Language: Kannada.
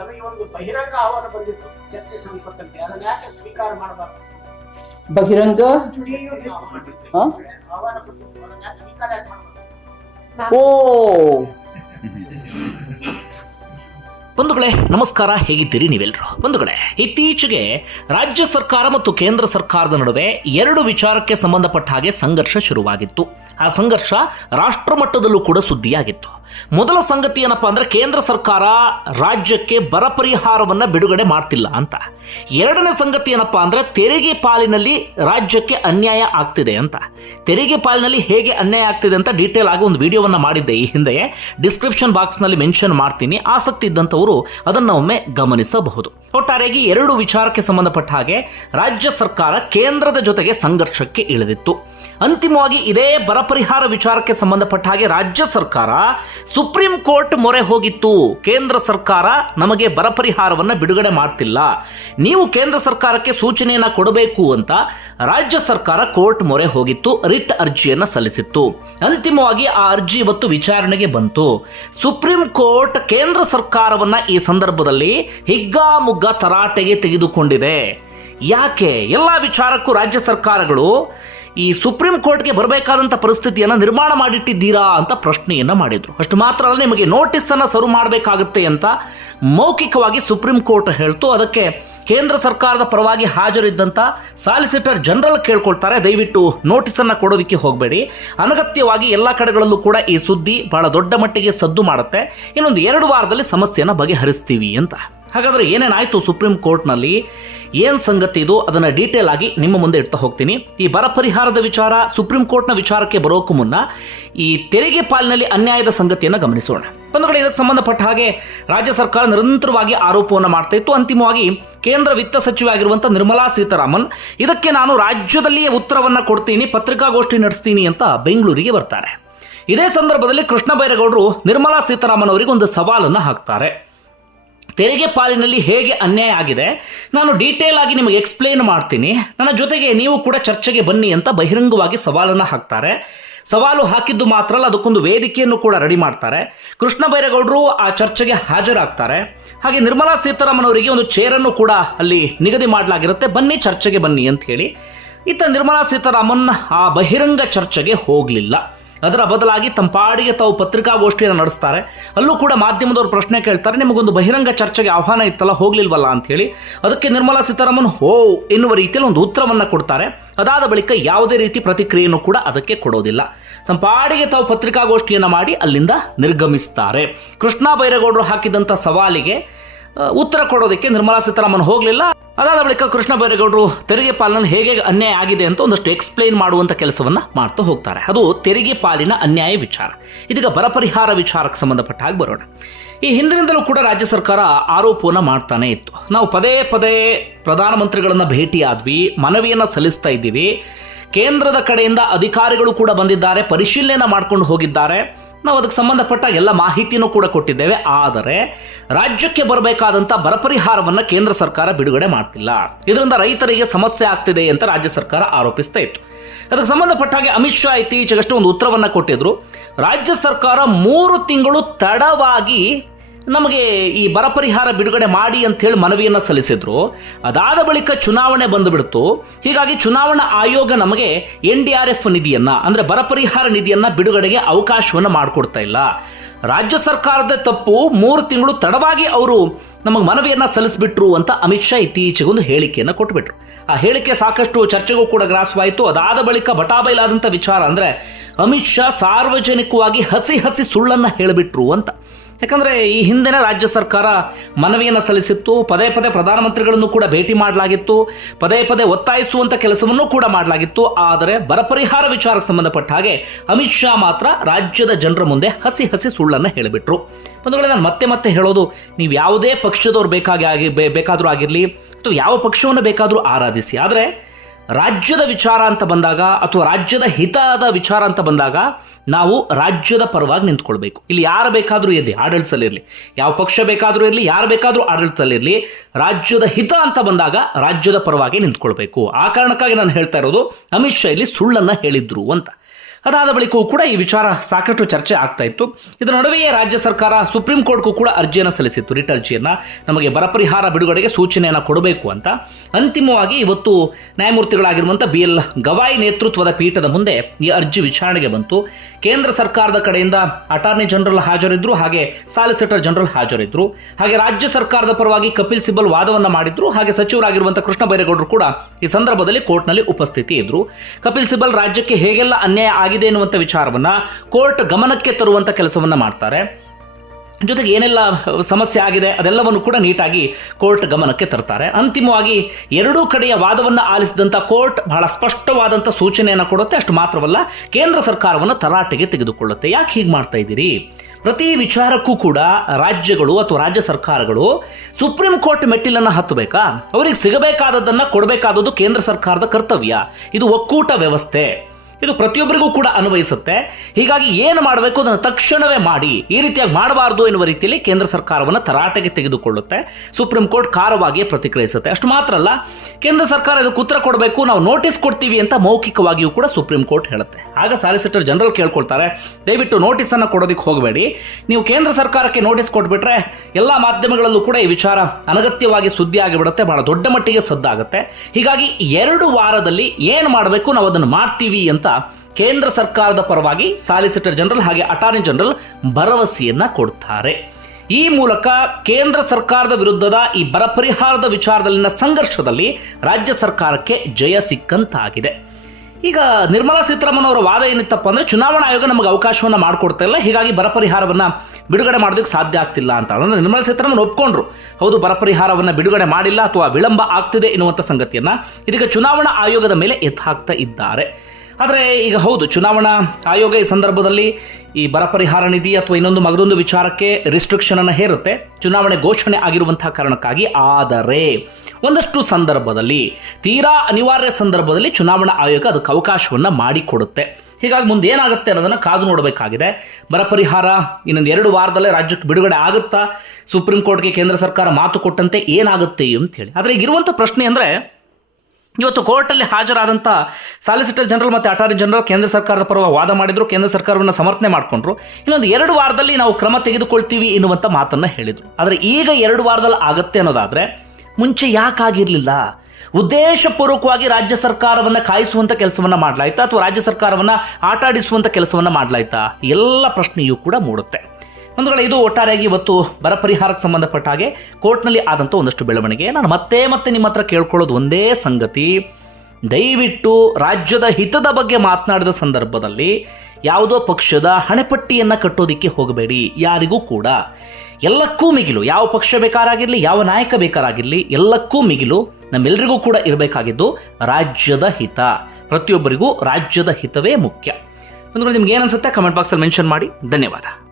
ತಮಗೆ ಒಂದು ಬಹಿರಂಗ ಆಹ್ವಾನ ಬಂದಿತ್ತು. ಚರ್ಚೆ ಸಂಬಂಧಪಟ್ಟಂತೆ ಅದನ್ನ ಯಾಕೆ ಸ್ವೀಕಾರ ಮಾಡಬಾರ್ದು? ಬಹಿರಂಗ? ಹಾ? ಆಹ್ವಾನ ಕೊಟ್ಟಿತ್ತು ಅದನ್ನ ಯಾಕೆ ಸ್ವೀಕಾರ ಯಾಕೆ ಮಾಡಬಾರ್ದು? ಓ! ಬಂಧುಗಳೇ, ನಮಸ್ಕಾರ, ಹೇಗಿದ್ದೀರಿ ನೀವೆಲ್ಲರೂ ಬಂಧುಗಳೇ, ಇತ್ತೀಚೆಗೆ ರಾಜ್ಯ ಸರ್ಕಾರ ಮತ್ತು ಕೇಂದ್ರ ಸರ್ಕಾರದ ನಡುವೆ ಎರಡು ವಿಚಾರಕ್ಕೆ ಸಂಬಂಧಪಟ್ಟ ಹಾಗೆ ಸಂಘರ್ಷ ಶುರುವಾಗಿತ್ತು. ಆ ಸಂಘರ್ಷ ರಾಷ್ಟ್ರ ಮಟ್ಟದಲ್ಲೂ ಕೂಡ ಸುದ್ದಿಯಾಗಿತ್ತು. ಮೊದಲ ಸಂಗತಿ ಏನಪ್ಪಾ ಅಂದ್ರೆ, ಕೇಂದ್ರ ಸರ್ಕಾರ ರಾಜ್ಯಕ್ಕೆ ಬರ ಪರಿಹಾರವನ್ನು ಬಿಡುಗಡೆ ಮಾಡ್ತಿಲ್ಲ ಅಂತ. ಎರಡನೇ ಸಂಗತಿ ಏನಪ್ಪಾ ಅಂದ್ರೆ, ತೆರಿಗೆ ಪಾಲಿನಲ್ಲಿ ರಾಜ್ಯಕ್ಕೆ ಅನ್ಯಾಯ ಆಗ್ತಿದೆ ಅಂತ. ತೆರಿಗೆ ಪಾಲಿನಲ್ಲಿ ಹೇಗೆ ಅನ್ಯಾಯ ಆಗ್ತಿದೆ ಅಂತ ಡೀಟೇಲ್ ಆಗಿ ಒಂದು ವಿಡಿಯೋವನ್ನು ಮಾಡಿದ್ದೆ ಈ ಹಿಂದೆ ಡಿಸ್ಕ್ರಿಪ್ಷನ್ ಬಾಕ್ಸ್ನಲ್ಲಿ ಮೆನ್ಷನ್ ಮಾಡ್ತೀನಿ. ಆಸಕ್ತಿ ಇದ್ದಂಥವರು ಅದನ್ನು ಒಮ್ಮೆ ಗಮನಿಸಬಹುದು. ಒಟ್ಟಾರೆಯಾಗಿ ಎರಡು ವಿಚಾರಕ್ಕೆ ಸಂಬಂಧಪಟ್ಟ ಹಾಗೆ ರಾಜ್ಯ ಸರ್ಕಾರ ಕೇಂದ್ರದ ಜೊತೆಗೆ ಸಂಘರ್ಷಕ್ಕೆ ಇಳಿದಿತ್ತು. ಅಂತಿಮವಾಗಿ ಇದೇ ಬರ ಪರಿಹಾರ ವಿಚಾರಕ್ಕೆ ಸಂಬಂಧಪಟ್ಟ ಹಾಗೆ ರಾಜ್ಯ ಸರ್ಕಾರ ಸುಪ್ರೀಂ ಕೋರ್ಟ್ ಮೊರೆ ಹೋಗಿತ್ತು. ಕೇಂದ್ರ ಸರ್ಕಾರ ನಮಗೆ ಬರ ಪರಿಹಾರವನ್ನು ಬಿಡುಗಡೆ ಮಾಡ್ತಿಲ್ಲ. ನೀವು ಕೇಂದ್ರ ಸರ್ಕಾರಕ್ಕೆ ಸೂಚನೆಯನ್ನ ಕೊಡಬೇಕು ಅಂತ ರಾಜ್ಯ ಸರ್ಕಾರ ಕೋರ್ಟ್ ಮೊರೆ ಹೋಗಿತ್ತು, ರಿಟ್ ಅರ್ಜಿಯನ್ನ ಸಲ್ಲಿಸಿತ್ತು. ಅಂತಿಮವಾಗಿ ಆ ಅರ್ಜಿ ಇವತ್ತು ವಿಚಾರಣೆಗೆ ಬಂತು. ಸುಪ್ರೀಂ ಕೋರ್ಟ್ ಕೇಂದ್ರ ಸರ್ಕಾರವನ್ನ ಈ ಸಂದರ್ಭದಲ್ಲಿ ಹಿಗ್ಗಾಮುಗ್ಗ ತರಾಟೆಗೆ ತೆಗೆದುಕೊಂಡಿದೆ. ಯಾಕೆ ಎಲ್ಲ ವಿಚಾರಕ್ಕೂ ರಾಜ್ಯ ಸರ್ಕಾರಗಳು ಈ ಸುಪ್ರೀಂ ಕೋರ್ಟ್ಗೆ ಬರಬೇಕಾದಂಥ ಪರಿಸ್ಥಿತಿಯನ್ನು ನಿರ್ಮಾಣ ಮಾಡಿಟ್ಟಿದ್ದೀರಾ ಅಂತ ಪ್ರಶ್ನೆಯನ್ನು ಮಾಡಿದರು. ಅಷ್ಟು ಮಾತ್ರ ಅಲ್ಲ, ನಿಮಗೆ ನೋಟಿಸನ್ನು ಸರ್ವ್ ಮಾಡಬೇಕಾಗುತ್ತೆ ಅಂತ ಮೌಖಿಕವಾಗಿ ಸುಪ್ರೀಂ ಕೋರ್ಟ್ ಹೇಳ್ತು. ಅದಕ್ಕೆ ಕೇಂದ್ರ ಸರ್ಕಾರದ ಪರವಾಗಿ ಹಾಜರಿದ್ದಂಥ ಸಾಲಿಸಿಟರ್ ಜನರಲ್ ಕೇಳ್ಕೊಳ್ತಾರೆ. ದಯವಿಟ್ಟು ನೋಟಿಸನ್ನು ಕೊಡೋದಕ್ಕೆ ಹೋಗಬೇಡಿ. ಅನಗತ್ಯವಾಗಿ ಎಲ್ಲ ಕಡೆಗಳಲ್ಲೂ ಕೂಡ ಈ ಸುದ್ದಿ ಬಹಳ ದೊಡ್ಡ ಮಟ್ಟಿಗೆ ಸದ್ದು ಮಾಡುತ್ತೆ. ಇನ್ನೊಂದು ಎರಡು ವಾರದಲ್ಲಿ ಸಮಸ್ಯೆಯನ್ನು ಬಗೆಹರಿಸ್ತೀವಿ ಅಂತ. ಹಾಗಾದರೆ ಏನೇನಾಯಿತು ಸುಪ್ರೀಂ ಕೋರ್ಟ್ನಲ್ಲಿ? ಏನು ಸಂಗತಿ ಇದು? ಅದನ್ನು ಡೀಟೇಲ್ ಆಗಿ ನಿಮ್ಮ ಮುಂದೆ ಇಡ್ತಾ ಹೋಗ್ತೀನಿ. ಈ ಬರ ಪರಿಹಾರದ ವಿಚಾರ, ಸುಪ್ರೀಂ ಕೋರ್ಟ್ನ ವಿಚಾರಕ್ಕೆ ಬರೋಕ್ಕೂ ಮುನ್ನ ಈ ತೆರಿಗೆ ಪಾಲಿನಲ್ಲಿ ಅನ್ಯಾಯದ ಸಂಗತಿಯನ್ನು ಗಮನಿಸೋಣ. ಬಂಧುಗಳು, ಇದಕ್ಕೆ ಸಂಬಂಧಪಟ್ಟ ಹಾಗೆ ರಾಜ್ಯ ಸರ್ಕಾರ ನಿರಂತರವಾಗಿ ಆರೋಪವನ್ನು ಮಾಡ್ತಾ ಇತ್ತು. ಅಂತಿಮವಾಗಿ ಕೇಂದ್ರ ವಿತ್ತ ಸಚಿವೆ ಆಗಿರುವಂಥ ನಿರ್ಮಲಾ ಸೀತಾರಾಮನ್, ಇದಕ್ಕೆ ನಾನು ರಾಜ್ಯದಲ್ಲಿಯೇ ಉತ್ತರವನ್ನು ಕೊಡ್ತೀನಿ, ಪತ್ರಿಕಾಗೋಷ್ಠಿ ನಡೆಸ್ತೀನಿ ಅಂತ ಬೆಂಗಳೂರಿಗೆ ಬರ್ತಾರೆ. ಇದೇ ಸಂದರ್ಭದಲ್ಲಿ ಕೃಷ್ಣ ಬೈರೇಗೌಡರು ನಿರ್ಮಲಾ ಸೀತಾರಾಮನ್ ಅವರಿಗೆ ಒಂದು ಸವಾಲನ್ನು ಹಾಕ್ತಾರೆ. ತೆರಿಗೆ ಪಾಲಿನಲ್ಲಿ ಹೇಗೆ ಅನ್ಯಾಯ ಆಗಿದೆ, ನಾನು ಡೀಟೇಲ್ ಆಗಿ ನಿಮಗೆ ಎಕ್ಸ್ಪ್ಲೇನ್ ಮಾಡ್ತೀನಿ. ನನ್ನ ಜೊತೆಗೆ ನೀವು ಕೂಡ ಚರ್ಚೆಗೆ ಬನ್ನಿ ಅಂತ ಬಹಿರಂಗವಾಗಿ ಸವಾಲನ್ನು ಹಾಕ್ತಾರೆ. ಸವಾಲು ಹಾಕಿದ್ದು ಮಾತ್ರ ಅಲ್ಲ, ಅದಕ್ಕೊಂದು ವೇದಿಕೆಯನ್ನು ಕೂಡ ರೆಡಿ ಮಾಡ್ತಾರೆ. ಕೃಷ್ಣ ಬೈರೇಗೌಡರು ಆ ಚರ್ಚೆಗೆ ಹಾಜರಾಗ್ತಾರೆ. ಹಾಗೆ ನಿರ್ಮಲಾ ಸೀತಾರಾಮನ್ ಅವರಿಗೆ ಒಂದು ಚೇರನ್ನು ಕೂಡ ಅಲ್ಲಿ ನಿಗದಿ ಮಾಡಲಾಗಿರುತ್ತೆ. ಬನ್ನಿ, ಚರ್ಚೆಗೆ ಬನ್ನಿ ಅಂತ ಹೇಳಿ. ಇತ್ತ ನಿರ್ಮಲಾ ಸೀತಾರಾಮನ್ ಆ ಬಹಿರಂಗ ಚರ್ಚೆಗೆ ಹೋಗಲಿಲ್ಲ. ಅದರ ಬದಲಾಗಿ ತಮ್ಮ ಪಾಡಿಗೆ ತಾವು ಪತ್ರಿಕಾಗೋಷ್ಠಿಯನ್ನು ನಡೆಸ್ತಾರೆ. ಅಲ್ಲೂ ಕೂಡ ಮಾಧ್ಯಮದವರು ಪ್ರಶ್ನೆ ಕೇಳ್ತಾರೆ, ನಿಮಗೊಂದು ಬಹಿರಂಗ ಚರ್ಚೆಗೆ ಆಹ್ವಾನ ಇತ್ತಲ್ಲ, ಹೋಗ್ಲಿಲ್ವಲ್ಲ ಅಂತೇಳಿ ಅದಕ್ಕೆ ನಿರ್ಮಲಾ ಸೀತಾರಾಮನ್ ಹೋ ಎನ್ನುವ ರೀತಿಯಲ್ಲಿ ಒಂದು ಉತ್ತರವನ್ನು ಕೊಡ್ತಾರೆ. ಅದಾದ ಬಳಿಕ ಯಾವುದೇ ರೀತಿ ಪ್ರತಿಕ್ರಿಯೆಯನ್ನು ಕೂಡ ಅದಕ್ಕೆ ಕೊಡೋದಿಲ್ಲ. ತಮ್ಮ ಪಾಡಿಗೆ ತಾವು ಪತ್ರಿಕಾಗೋಷ್ಠಿಯನ್ನು ಮಾಡಿ ಅಲ್ಲಿಂದ ನಿರ್ಗಮಿಸ್ತಾರೆ. ಕೃಷ್ಣ ಬೈರೇಗೌಡರು ಹಾಕಿದಂಥ ಸವಾಲಿಗೆ ಉತ್ತರ ಕೊಡೋದಕ್ಕೆ ನಿರ್ಮಲಾ ಸೀತಾರಾಮನ್ ಹೋಗಲಿಲ್ಲ. ಅದಾದ ಬಳಿಕ ಕೃಷ್ಣ ಬೈರೇಗೌಡರು ತೆರಿಗೆ ಪಾಲನ ಹೇಗೆ ಅನ್ಯಾಯ ಆಗಿದೆ ಅಂತ ಒಂದಷ್ಟು ಎಕ್ಸ್ಪ್ಲೈನ್ ಮಾಡುವಂಥ ಕೆಲಸವನ್ನ ಮಾಡ್ತಾ ಹೋಗ್ತಾರೆ. ಅದು ತೆರಿಗೆ ಪಾಲಿನ ಅನ್ಯಾಯ ವಿಚಾರ. ಇದೀಗ ಬರ ಪರಿಹಾರ ವಿಚಾರಕ್ಕೆ ಸಂಬಂಧಪಟ್ಟ ಹಾಗೆ ಬರೋಣ. ಈ ಹಿಂದಿನಿಂದಲೂ ಕೂಡ ರಾಜ್ಯ ಸರ್ಕಾರ ಆರೋಪವನ್ನು ಮಾಡ್ತಾನೆ ಇತ್ತು. ನಾವು ಪದೇ ಪದೇ ಪ್ರಧಾನಮಂತ್ರಿಗಳನ್ನ ಭೇಟಿಯಾದ್ವಿ, ಮನವಿಯನ್ನು ಸಲ್ಲಿಸ್ತಾ ಇದ್ದೀವಿ. ಕೇಂದ್ರದ ಕಡೆಯಿಂದ ಅಧಿಕಾರಿಗಳು ಕೂಡ ಬಂದಿದ್ದಾರೆ, ಪರಿಶೀಲನೆ ಮಾಡ್ಕೊಂಡು ಹೋಗಿದ್ದಾರೆ. ನಾವು ಅದಕ್ಕೆ ಸಂಬಂಧಪಟ್ಟ ಎಲ್ಲ ಮಾಹಿತಿಯನ್ನು ಕೂಡ ಕೊಟ್ಟಿದ್ದೇವೆ. ಆದರೆ ರಾಜ್ಯಕ್ಕೆ ಬರಬೇಕಾದಂಥ ಬರ ಪರಿಹಾರವನ್ನು ಕೇಂದ್ರ ಸರ್ಕಾರ ಬಿಡುಗಡೆ ಮಾಡ್ತಿಲ್ಲ. ಇದರಿಂದ ರೈತರಿಗೆ ಸಮಸ್ಯೆ ಆಗ್ತಿದೆ ಅಂತ ರಾಜ್ಯ ಸರ್ಕಾರ ಆರೋಪಿಸ್ತಾ ಇತ್ತು. ಅದಕ್ಕೆ ಸಂಬಂಧಪಟ್ಟ ಹಾಗೆ ಅಮಿತ್ ಶಾ ಇತ್ತೀಚೆಗಷ್ಟೇ ಒಂದು ಉತ್ತರವನ್ನು ಕೊಟ್ಟಿದ್ರು. ರಾಜ್ಯ ಸರ್ಕಾರ ಮೂರು ತಿಂಗಳು ತಡವಾಗಿ ನಮಗೆ ಈ ಬರ ಪರಿಹಾರ ಬಿಡುಗಡೆ ಮಾಡಿ ಅಂತ ಹೇಳಿ ಮನವಿಯನ್ನು ಸಲ್ಲಿಸಿದ್ರು. ಅದಾದ ಬಳಿಕ ಚುನಾವಣೆ ಬಂದುಬಿಡ್ತು. ಹೀಗಾಗಿ ಚುನಾವಣಾ ಆಯೋಗ ನಮಗೆ ಎನ್ ಡಿ ಆರ್ ಎಫ್ ನಿಧಿಯನ್ನು, ಅಂದ್ರೆ ಬರ ಪರಿಹಾರ ನಿಧಿಯನ್ನು ಬಿಡುಗಡೆಗೆ ಅವಕಾಶವನ್ನು ಮಾಡಿಕೊಡ್ತಾ ಇಲ್ಲ. ರಾಜ್ಯ ಸರ್ಕಾರದ ತಪ್ಪು ಮೂರು ತಿಂಗಳು ತಡವಾಗಿ ಅವರು ನಮಗೆ ಮನವಿಯನ್ನ ಸಲ್ಲಿಸಿಬಿಟ್ರು ಅಂತ ಅಮಿತ್ ಶಾ ಇತ್ತೀಚೆಗೆ ಒಂದು ಹೇಳಿಕೆಯನ್ನು ಕೊಟ್ಟುಬಿಟ್ರು ಆ ಹೇಳಿಕೆ ಸಾಕಷ್ಟು ಚರ್ಚೆಗೂ ಕೂಡ ಗ್ರಾಸವಾಯಿತು. ಅದಾದ ಬಳಿಕ ಬಟಾಬೈಲಾದಂಥ ವಿಚಾರ ಅಂದರೆ ಅಮಿತ್ ಶಾ ಸಾರ್ವಜನಿಕವಾಗಿ ಹಸಿ ಹಸಿ ಸುಳ್ಳನ್ನು ಹೇಳಿಬಿಟ್ರು ಅಂತ. ಯಾಕಂದ್ರೆ ಈ ಹಿಂದೆನೇ ರಾಜ್ಯ ಸರ್ಕಾರ ಮನವಿಯನ್ನು ಸಲ್ಲಿಸಿತ್ತು, ಪದೇ ಪದೇ ಪ್ರಧಾನಮಂತ್ರಿಗಳನ್ನು ಕೂಡ ಭೇಟಿ ಮಾಡಲಾಗಿತ್ತು, ಪದೇ ಪದೇ ಒತ್ತಾಯಿಸುವಂಥ ಕೆಲಸವನ್ನು ಕೂಡ ಮಾಡಲಾಗಿತ್ತು. ಆದರೆ ಬರ ಪರಿಹಾರ ವಿಚಾರಕ್ಕೆ ಸಂಬಂಧಪಟ್ಟ ಹಾಗೆ ಅಮಿತ್ ಶಾ ಮಾತ್ರ ರಾಜ್ಯದ ಜನರ ಮುಂದೆ ಹಸಿ ಹಸಿ ಸುಳ್ಳನ್ನು ಹೇಳಿಬಿಟ್ರು. ಬಂಧುಗಳೇ, ನಾನು ಮತ್ತೆ ಮತ್ತೆ ಹೇಳೋದು, ನೀವು ಯಾವುದೇ ಪಕ್ಷದವ್ರು ಬೇಕಾಗಿ ಆಗಿ ಬೇಕಾದ್ರೂ ಆಗಿರಲಿ, ಅಥವಾ ಯಾವ ಪಕ್ಷವನ್ನು ಬೇಕಾದರೂ ಆರಾಧಿಸಿ. ಆದರೆ ರಾಜ್ಯದ ವಿಚಾರ ಅಂತ ಬಂದಾಗ ಅಥವಾ ರಾಜ್ಯದ ಹಿತದ ವಿಚಾರ ಅಂತ ಬಂದಾಗ ನಾವು ರಾಜ್ಯದ ಪರವಾಗಿ ನಿಂತ್ಕೊಳ್ಬೇಕು. ಇಲ್ಲಿ ಯಾರು ಬೇಕಾದರೂ ಇರಲಿ ಆಡಳಿತದಲ್ಲಿರಲಿ ಯಾವ ಪಕ್ಷ ಬೇಕಾದರೂ ಇರಲಿ, ಯಾರು ಬೇಕಾದರೂ ಆಡಳಿತದಲ್ಲಿರಲಿ ರಾಜ್ಯದ ಹಿತ ಅಂತ ಬಂದಾಗ ರಾಜ್ಯದ ಪರವಾಗಿ ನಿಂತ್ಕೊಳ್ಬೇಕು. ಆ ಕಾರಣಕ್ಕಾಗಿ ನಾನು ಹೇಳ್ತಾ ಇರೋದು, ಅಮಿತ್ ಶಾ ಇಲ್ಲಿ ಸುಳ್ಳನ್ನು ಹೇಳಿದ್ರು ಅಂತ. ಅದಾದ ಬಳಿಕವೂ ಕೂಡ ಈ ವಿಚಾರ ಸಾಕಷ್ಟು ಚರ್ಚೆ ಆಗ್ತಾ ಇತ್ತು. ಇದರ ನಡುವೆಯೇ ರಾಜ್ಯ ಸರ್ಕಾರ ಸುಪ್ರೀಂ ಕೋರ್ಟ್ಗೂ ಕೂಡ ಅರ್ಜಿಯನ್ನು ಸಲ್ಲಿಸಿತ್ತು, ರಿಟ್ ಅರ್ಜಿಯನ್ನು. ನಮಗೆ ಬರ ಪರಿಹಾರ ಬಿಡುಗಡೆಗೆ ಸೂಚನೆಯನ್ನು ಕೊಡಬೇಕು ಅಂತ. ಅಂತಿಮವಾಗಿ ಇವತ್ತು ನ್ಯಾಯಮೂರ್ತಿಗಳಾಗಿರುವಂಥ ಬಿ ಎಲ್ ಗವಾಯಿ ನೇತೃತ್ವದ ಪೀಠದ ಮುಂದೆ ಈ ಅರ್ಜಿ ವಿಚಾರಣೆಗೆ ಬಂತು. ಕೇಂದ್ರ ಸರ್ಕಾರದ ಕಡೆಯಿಂದ ಅಟಾರ್ನಿ ಜನರಲ್ ಹಾಜರಿದ್ರು, ಹಾಗೆ ಸಾಲಿಸಿಟರ್ ಜನರಲ್ ಹಾಜರಿದ್ರು. ಹಾಗೆ ರಾಜ್ಯ ಸರ್ಕಾರದ ಪರವಾಗಿ ಕಪಿಲ್ ಸಿಬಲ್ ವಾದವನ್ನು ಮಾಡಿದ್ರು, ಹಾಗೆ ಸಚಿವರಾಗಿರುವಂಥ ಕೃಷ್ಣ ಬೈರೇಗೌಡರು ಕೂಡ ಈ ಸಂದರ್ಭದಲ್ಲಿ ಕೋರ್ಟ್ನಲ್ಲಿ ಉಪಸ್ಥಿತಿ ಇದ್ರು. ಕಪಿಲ್ ಸಿಬಲ್ ರಾಜ್ಯಕ್ಕೆ ಹೇಗೆಲ್ಲ ಅನ್ಯಾಯ ಆಗಿದೆ ಎನ್ನುವಂಥ ವಿಚಾರವನ್ನ ಕೋರ್ಟ್ ಗಮನಕ್ಕೆ ತರುವಂತ ಕೆಲಸವನ್ನ ಮಾಡ್ತಾರೆ. ಜೊತೆಗೆ ಏನೆಲ್ಲ ಸಮಸ್ಯೆ ಆಗಿದೆ ಅದೆಲ್ಲವನ್ನು ಕೂಡ ನೀಟಾಗಿ ಕೋರ್ಟ್ ಗಮನಕ್ಕೆ ತರ್ತಾರೆ. ಅಂತಿಮವಾಗಿ ಎರಡೂ ಕಡೆಯ ವಾದವನ್ನು ಆಲಿಸಿದಂಥ ಕೋರ್ಟ್ ಬಹಳ ಸ್ಪಷ್ಟವಾದಂಥ ಸೂಚನೆಯನ್ನು ಕೊಡುತ್ತೆ. ಅಷ್ಟು ಮಾತ್ರವಲ್ಲ, ಕೇಂದ್ರ ಸರ್ಕಾರವನ್ನು ತರಾಟೆಗೆ ತೆಗೆದುಕೊಳ್ಳುತ್ತೆ. ಯಾಕೆ ಹೀಗೆ ಮಾಡ್ತಾ ಇದ್ದೀರಿ? ಪ್ರತಿ ವಿಚಾರಕ್ಕೂ ಕೂಡ ರಾಜ್ಯಗಳು ಅಥವಾ ರಾಜ್ಯ ಸರ್ಕಾರಗಳು ಸುಪ್ರೀಂ ಕೋರ್ಟ್ ಮೆಟ್ಟಿಲನ್ನು ಹತ್ತಬೇಕಾ? ಅವರಿಗೆ ಸಿಗಬೇಕಾದದ್ದನ್ನು ಕೊಡಬೇಕಾದದ್ದು ಕೇಂದ್ರ ಸರ್ಕಾರದ ಕರ್ತವ್ಯ. ಇದು ಒಕ್ಕೂಟ ವ್ಯವಸ್ಥೆ. ಇದು ಪ್ರತಿಯೊಬ್ಬರಿಗೂ ಕೂಡ ಅನ್ವಯಿಸುತ್ತೆ. ಹೀಗಾಗಿ ಏನು ಮಾಡಬೇಕು ಅದನ್ನು ತಕ್ಷಣವೇ ಮಾಡಿ, ಈ ರೀತಿಯಾಗಿ ಮಾಡಬಾರದು ಎನ್ನುವ ರೀತಿಯಲ್ಲಿ ಕೇಂದ್ರ ಸರ್ಕಾರವನ್ನು ತರಾಟೆಗೆ ತೆಗೆದುಕೊಳ್ಳುತ್ತೆ. ಸುಪ್ರೀಂ ಕೋರ್ಟ್ ಖಾರವಾಗಿಯೇ ಪ್ರತಿಕ್ರಿಯಿಸುತ್ತೆ. ಅಷ್ಟು ಮಾತ್ರ ಅಲ್ಲ, ಕೇಂದ್ರ ಸರ್ಕಾರ ಇದಕ್ಕೆ ಉತ್ತರ ಕೊಡಬೇಕು, ನಾವು ನೋಟಿಸ್ ಕೊಡ್ತೀವಿ ಅಂತ ಮೌಖಿಕವಾಗಿಯೂ ಕೂಡ ಸುಪ್ರೀಂ ಕೋರ್ಟ್ ಹೇಳುತ್ತೆ. ಆಗ ಸಾಲಿಸಿಟರ್ ಜನರಲ್ ಕೇಳ್ಕೊಳ್ತಾರೆ, ದಯವಿಟ್ಟು ನೋಟಿಸನ್ನು ಕೊಡೋದಕ್ಕೆ ಹೋಗಬೇಡಿ. ನೀವು ಕೇಂದ್ರ ಸರ್ಕಾರಕ್ಕೆ ನೋಟಿಸ್ ಕೊಟ್ಬಿಟ್ರೆ ಎಲ್ಲ ಮಾಧ್ಯಮಗಳಲ್ಲೂ ಕೂಡ ಈ ವಿಚಾರ ಅನಗತ್ಯವಾಗಿ ಸುದ್ದಿ ಆಗಿಬಿಡುತ್ತೆ, ಬಹಳ ದೊಡ್ಡ ಮಟ್ಟಿಗೆ ಸದ್ದಾಗುತ್ತೆ. ಹೀಗಾಗಿ ಎರಡು ವಾರದಲ್ಲಿ ಏನು ಮಾಡಬೇಕು ನಾವು ಅದನ್ನು ಮಾಡ್ತೀವಿ ಅಂತ ಕೇಂದ್ರ ಸರ್ಕಾರದ ಪರವಾಗಿ ಸಾಲಿಸಿಟರ್ ಜನರಲ್ ಹಾಗೆ ಅಟಾರ್ನಿ ಜನರಲ್ ಭರವಸೆಯನ್ನ ಕೊಡ್ತಾರೆ. ಈ ಮೂಲಕ ಕೇಂದ್ರ ಸರ್ಕಾರದ ವಿರುದ್ಧದ ಈ ಬರ ಪರಿಹಾರದ ವಿಚಾರದಲ್ಲಿನ ಸಂಘರ್ಷದಲ್ಲಿ ರಾಜ್ಯ ಸರ್ಕಾರಕ್ಕೆ ಜಯ ಸಿಕ್ಕಂತಾಗಿದೆ. ಈಗ ನಿರ್ಮಲಾ ಸೀತಾರಾಮನ್ ಅವರ ವಾದ ಏನಿತ್ತಪ್ಪ ಅಂದ್ರೆ ಚುನಾವಣಾ ಆಯೋಗ ನಮಗೆ ಅವಕಾಶವನ್ನ ಮಾಡಿಕೊಡ್ತಾ ಇಲ್ಲ, ಹೀಗಾಗಿ ಬರ ಪರಿಹಾರವನ್ನ ಬಿಡುಗಡೆ ಮಾಡೋದಕ್ಕೆ ಸಾಧ್ಯ ಆಗ್ತಿಲ್ಲ ಅಂತ. ಅಂದ್ರೆ ನಿರ್ಮಲಾ ಸೀತಾರಾಮನ್ ಒಪ್ಕೊಂಡ್ರು, ಹೌದು ಬರ ಪರಿಹಾರವನ್ನ ಬಿಡುಗಡೆ ಮಾಡಿಲ್ಲ ಅಥವಾ ವಿಳಂಬ ಆಗ್ತಿದೆ ಎನ್ನುವಂಥ ಸಂಗತಿಯನ್ನ ಇದೀಗ ಚುನಾವಣಾ ಆಯೋಗದ ಮೇಲೆ ಎತ್ತಾಕ್ತಾ ಇದ್ದಾರೆ. ಆದರೆ ಈಗ ಹೌದು, ಚುನಾವಣಾ ಆಯೋಗ ಈ ಸಂದರ್ಭದಲ್ಲಿ ಈ ಬರ ಪರಿಹಾರ ನಿಧಿ ಅಥವಾ ಇನ್ನೊಂದು ಮಗದೊಂದು ವಿಚಾರಕ್ಕೆ ರಿಸ್ಟ್ರಿಕ್ಷನ್ ಅನ್ನು ಹೇರುತ್ತೆ. ಚುನಾವಣೆ ಘೋಷಣೆ ಆಗಿರುವಂತಹ ಕಾರಣಕ್ಕಾಗಿ. ಆದರೆ ಒಂದಷ್ಟು ಸಂದರ್ಭದಲ್ಲಿ, ತೀರಾ ಅನಿವಾರ್ಯ ಸಂದರ್ಭದಲ್ಲಿ ಚುನಾವಣಾ ಆಯೋಗ ಅದಕ್ಕೆ ಅವಕಾಶವನ್ನು ಮಾಡಿಕೊಡುತ್ತೆ. ಹೀಗಾಗಿ ಮುಂದೆ ಏನಾಗುತ್ತೆ ಅನ್ನೋದನ್ನು ಕಾದು ನೋಡಬೇಕಾಗಿದೆ. ಬರ ಪರಿಹಾರ ಇನ್ನೊಂದು ಎರಡು ವಾರದಲ್ಲೇ ರಾಜ್ಯಕ್ಕೆ ಬಿಡುಗಡೆ ಆಗುತ್ತಾ? ಸುಪ್ರೀಂ ಕೋರ್ಟ್ಗೆ ಕೇಂದ್ರ ಸರ್ಕಾರ ಮಾತು ಕೊಟ್ಟಂತೆ ಏನಾಗುತ್ತೆ ಅಂತೇಳಿ ಆದರೆ ಈಗಿರುವಂಥ ಪ್ರಶ್ನೆ ಅಂದರೆ ಇವತ್ತು ಕೋರ್ಟಲ್ಲಿ ಹಾಜರಾದಂಥ ಸಾಲಿಸಿಟರ್ ಜನರಲ್ ಮತ್ತು ಅಟಾರ್ನಿ ಜನರಲ್ ಕೇಂದ್ರ ಸರ್ಕಾರದ ಪರವ ವಾದ ಮಾಡಿದ್ರು, ಕೇಂದ್ರ ಸರ್ಕಾರವನ್ನು ಸಮರ್ಥನೆ ಮಾಡಿಕೊಂಡ್ರು. ಇನ್ನೊಂದು ಎರಡು ವಾರದಲ್ಲಿ ನಾವು ಕ್ರಮ ತೆಗೆದುಕೊಳ್ತೀವಿ ಎನ್ನುವಂಥ ಮಾತನ್ನು ಹೇಳಿದರು. ಆದರೆ ಈಗ ಎರಡು ವಾರದಲ್ಲಿ ಆಗತ್ತೆ ಅನ್ನೋದಾದರೆ ಮುಂಚೆ ಯಾಕಾಗಿರಲಿಲ್ಲ? ಉದ್ದೇಶಪೂರ್ವಕವಾಗಿ ರಾಜ್ಯ ಸರ್ಕಾರವನ್ನು ಕಾಯಿಸುವಂಥ ಕೆಲಸವನ್ನು ಮಾಡಲಾಯ್ತಾ ಅಥವಾ ರಾಜ್ಯ ಸರ್ಕಾರವನ್ನು ಆಟಾಡಿಸುವಂಥ ಕೆಲಸವನ್ನು ಮಾಡಲಾಯ್ತಾ? ಎಲ್ಲ ಪ್ರಶ್ನೆಯೂ ಕೂಡ ಮೂಡುತ್ತೆ. ವೇಳೆ ಇದು ಒಟ್ಟಾರೆಯಾಗಿ ಇವತ್ತು ಬರ ಪರಿಹಾರಕ್ಕೆ ಸಂಬಂಧಪಟ್ಟ ಹಾಗೆ ಕೋರ್ಟ್ನಲ್ಲಿ ಆದಂಥ ಒಂದಷ್ಟು ಬೆಳವಣಿಗೆ. ನಾನು ಮತ್ತೆ ಮತ್ತೆ ನಿಮ್ಮ ಹತ್ರ ಕೇಳ್ಕೊಳ್ಳೋದು ಒಂದೇ ಸಂಗತಿ. ದಯವಿಟ್ಟು ರಾಜ್ಯದ ಹಿತದ ಬಗ್ಗೆ ಮಾತನಾಡಿದ ಸಂದರ್ಭದಲ್ಲಿ ಯಾವುದೋ ಪಕ್ಷದ ಹಣೆಪಟ್ಟಿಯನ್ನು ಕಟ್ಟೋದಕ್ಕೆ ಹೋಗಬೇಡಿ, ಯಾರಿಗೂ ಕೂಡ. ಎಲ್ಲಕ್ಕೂ ಮಿಗಿಲು, ಯಾವ ಪಕ್ಷ ಬೇಕಾರಾಗಿರಲಿ, ಯಾವ ನಾಯಕ ಬೇಕಾರಾಗಿರಲಿ, ಎಲ್ಲಕ್ಕೂ ಮಿಗಿಲು ನಮ್ಮೆಲ್ಲರಿಗೂ ಕೂಡ ಇರಬೇಕಾಗಿದ್ದು ರಾಜ್ಯದ ಹಿತ. ಪ್ರತಿಯೊಬ್ಬರಿಗೂ ರಾಜ್ಯದ ಹಿತವೇ ಮುಖ್ಯ. ಒಂದು ನಿಮ್ಗೆ ಏನನ್ಸುತ್ತೆ ಕಮೆಂಟ್ ಬಾಕ್ಸಲ್ಲಿ ಮೆನ್ಷನ್ ಮಾಡಿ. ಧನ್ಯವಾದ.